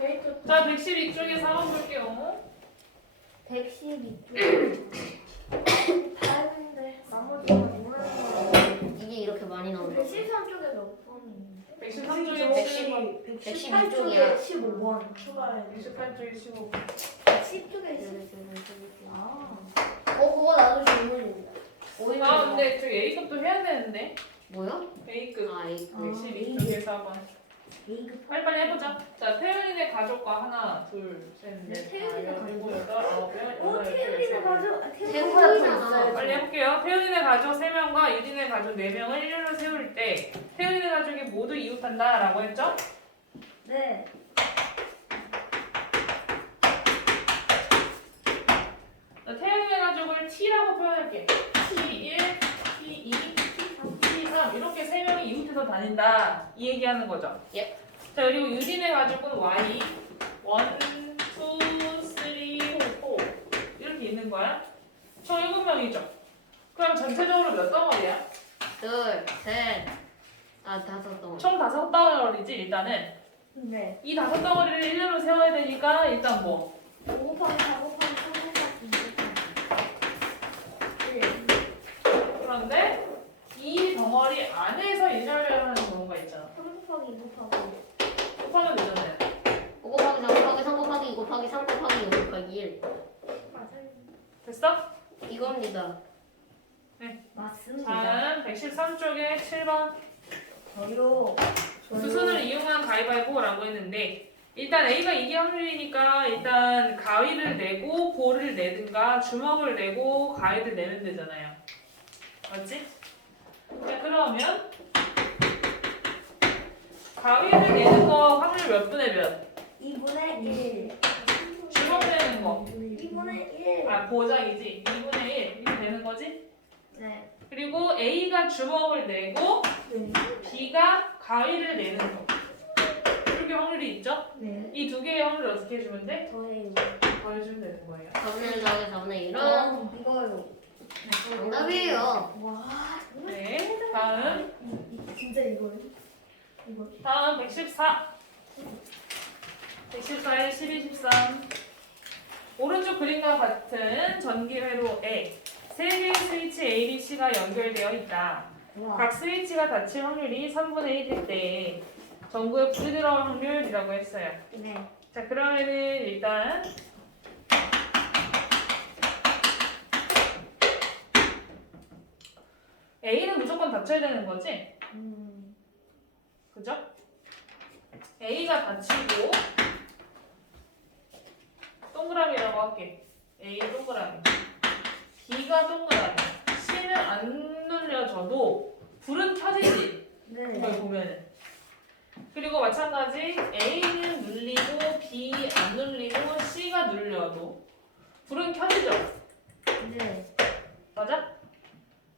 데이터 자 112쪽에 4번 볼게요 112쪽. 다 했는데 나머지는 모르는 거야. 이게 이렇게 많이 나오네. 113쪽에 몇 번인데? 113쪽에 7번 112쪽이야. 15번 추가해. 118쪽에 15 10쪽에 아. 어, 그거 나도 질문인데. 오히려 아 근데 저 A급도 해야 되는데 뭐야? A급 아, 이 112쪽에 4번 A급 빨리빨리 해보자 자 태연이네 가족과 하나 네, 둘셋넷 태연이네 다섯 가족. 여섯 아홉 열 어, 여덟 태연이네 열 가족. 아, 태연이잖아. 빨리 해볼게요. 태연이네 가족 3명과 유진의 가족 4명을 일렬로 세울 때 태연이네 가족이 모두 이웃한다 라고 했죠? 네. 자, 태연이네 가족을 T라고 표현할게. T1, T2, T3, T3 이렇게 3명이 다닌다 이 얘기하는 거죠. 예. 자 그리고 유진의 가족은 Y 1, 2, 3, 4 이렇게 있는 거야. 총 7명이죠. 그럼 전체적으로 몇 덩어리야? 둘, 셋. 아, 다섯 덩어리. 총 다섯 덩어리지 일단은 네. 이 다섯 덩어리를 일렬로 세워야 되니까 일단 뭐 5 곱하기 4 곱하기 3 곱하기 2 곱하기 그런데 이 덩어리 안에서 일렬하는 경우가 있잖아 3 곱하기 2 곱하기 곱하면 되잖아요 5 곱하기 4 곱하기 3 곱하기 2 곱하기 3 곱하기 5 곱하기 1. 맞아요. 됐어? 이겁니다. 맞습니다. 다음 113쪽에 7번 저요. 두 손을 이용한 가위바위보라고 했는데 일단 A가 이길 확률이니까 일단 가위를 내고 볼을 내든가 주먹을 내고 가위를 내면 되잖아요 맞지? 자 그러면 가위를 내는 거 확률 몇 분의 몇? 2분의 1. 주먹 내는 거 2분의 1. 아, 보장이지. 2분의 1. 이렇게 되는 거지? 네. 그리고 A가 주먹을 내고 B가 가위를 내는 거. 이렇게 확률이 있죠? 네. 이 두 개의 확률을 어떻게 해주면 돼? 더해요. 더해주면 되는 거예요. 4분의 1 더하기 4분의 1은 아, 이거요. 정답이에요. 와, 네. 다음. 이, 이, 진짜 이거요? 이거. 다음 114. 114에 12, 13. 오른쪽 그림과 같은 전기 회로에 세 개의 스위치 A, B, C가 연결되어 있다. 와. 각 스위치가 닫힐 확률이 3분의 1일 때 전구에 불이 들어올 확률이라고 했어요. 네. 자 그러면은 일단 A는 무조건 닫혀야 되는 거지? 음. 그죠? A가 닫히고 동그라미라고 할게. A 동그라미. B가 동그라미. C는 안 눌려져도 불은 켜지지. 네. 이걸 보면은. 그리고 마찬가지 A는 눌리고 B 안 눌리고 C가 눌려도 불은 켜지죠. 네. 맞아?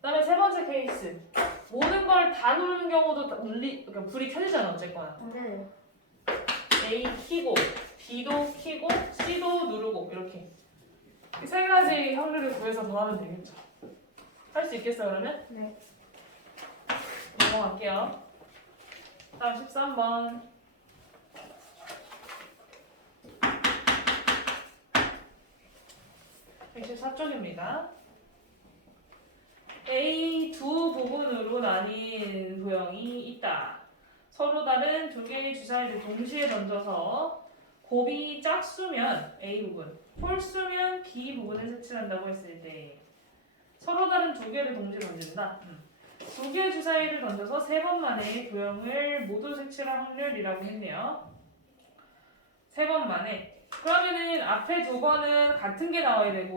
그다음에 세 번째 케이스. 모든 걸 다 누르는 경우도 다 눌리 그러니까 불이 켜지잖아 어쨌거나. 네. A 키고 B도 키고 C도 누르고 이렇게 이 세 가지 확률을 구해서 더하면 되겠죠. 할 수 있겠어 그러면? 네. 넘어갈게요. 다음 13번. 백십사 쪽입니다. A 두 부분으로 나뉜 도형이 있다. 서로 다른 두 개의 주사위를 동시에 던져서 곱이 짝수면 A 부분, 홀수면 B 부분을 색칠한다고 했을 때 서로 다른 두 개를 동시에 던진다. 음. 두 개의 주사위를 던져서 세 번 만에 도형을 모두 색칠할 확률이라고 했네요. 세 번 만에. 그러면은 앞에 두 번은 같은 게 나와야 되고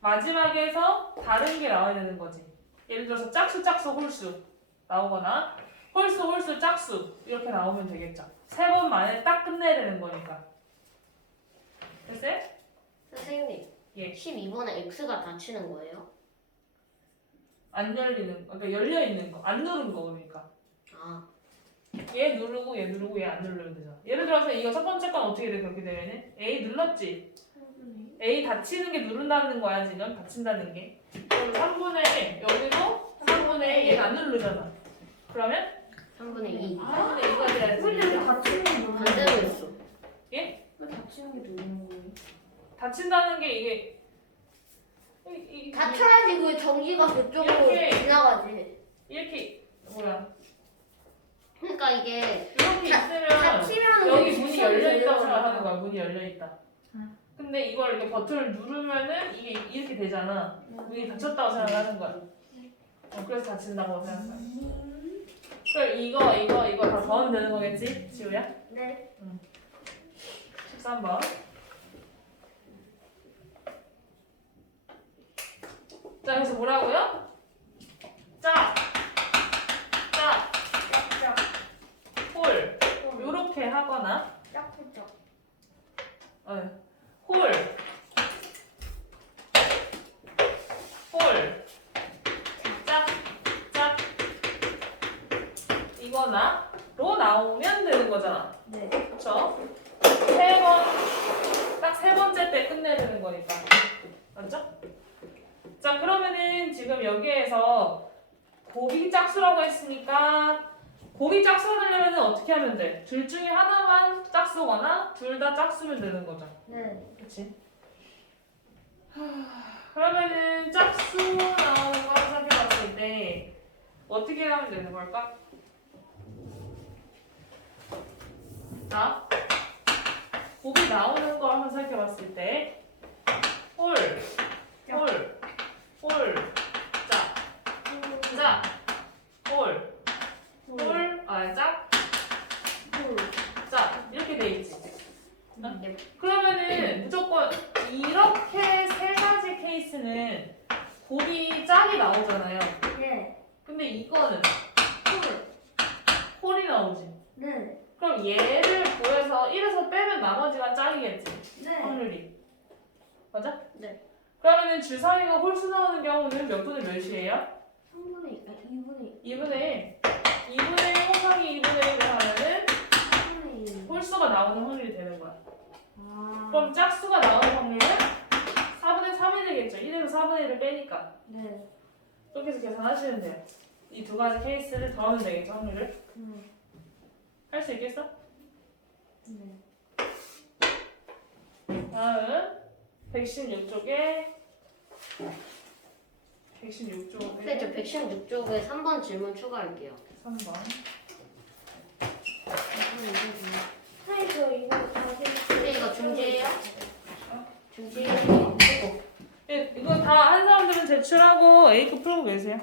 마지막에서 다른 게 나와야 되는 거지. 예를 들어서 짝수 짝수 홀수 나오거나 홀수 홀수 짝수 이렇게 나오면 되겠죠. 세 번 만에 딱 끝내야 되는 거니까. 됐어요? 선생님. 예. 12번에 X가 닫히는 거예요? 안 열리는 거, 그러니까 열려 있는 거, 안 누른 거 그러니까. 아, 얘 누르고 얘 누르고 얘 안 누르면 되잖아. 예를 들어서 이거 첫 번째 건 어떻게 돼 그렇게 되면은 A 눌렀지. A 닫히는 게 누른다는 거야 지금 닫힌다는 게. 그럼 3분의 1 여기도 3분의 1 얘는 안 누르잖아. 그러면 3분의 2. 3분의 2가 돼야지. 소리를 같이 는 반대로 했어. 예? 닫힌다는 게 이게 이- 이- 닫혀야지 그 전기가 그쪽으로 이렇게. 지나가지. 이렇게 뭐야 그러니까 이게 이렇게 다- 있으면 닫히면 여기 그 문이 열려 있다고 생각하는. 거야. 문이 열려 있다. 응. 근데 이걸 이렇게 버튼을 누르면은 이게 이렇게 되잖아. 문이 닫혔다고 생각하는 거야. 어, 그래서 닫힌다고 생각해. 그럼 이거 이거 이거 다 더하면 되는 거겠지, 지우야? 네. 13번. 자, 그래서 뭐라고요? 짝, 짝, 짝짝. 홀. 요렇게 하거나, 짝짝짝. 어, 홀, 홀, 짝, 짝. 이거 나, 로 나오면 되는 거잖아. 네. 그쵸? 세 번, 딱 세 번째 때 끝내야 되는 거니까. 맞죠? 자, 그러면은 지금 여기에서 곱이 짝수라고 했으니까 곱이 짝수가 되려면 어떻게 하면 돼? 둘 중에 하나만 짝수거나 둘 다 짝수면 되는 거죠. 네. 그치? 하, 그러면은 짝수 나오는 거 생각해 봤을 때 어떻게 하면 되는 걸까? 자, 곱이 나오는 거 한번 생각해봤을 때 홀, 홀, 홀, 짝, 짝, 홀, 홀, 아, 짝, 짝 이렇게 돼 있지. 네. 그러면은 무조건 이렇게 세 가지 케이스는 곱이 짝이 나오잖아요. 네. 근데 이거는 홀이 나오지. 네. 그럼 얘를 구해서 1에서 빼면 나머지가 짝이겠지. 네. 확률이. 맞아? 네. 그러면은 주사위가 홀수 나오는 경우는 몇 분의 몇이에요? 3분의, 아, 2분의, 2분의 1. 2분의 1 곱하기 2분의 1을 하면은 3분의 2. 홀수가 나오는 확률이 되는 거야. 아. 그럼 짝수가 나오는 확률은 4분의 3이 되겠죠. 1에서 4분의 1을 빼니까. 네. 이렇게 해서 계산하시면 돼요. 이 두 가지 케이스를 더하면 되겠죠, 확률을. 네. 할 수 있겠어? 네. 다음 116쪽에 116쪽에 선생님 저 116쪽에 3번 질문 추가할게요. 3번 사이 저 이거 다시. 근데 이거 중지해요? 중지해요? 예, 이거 다한 사람들은 제출하고 A급 풀고 계세요.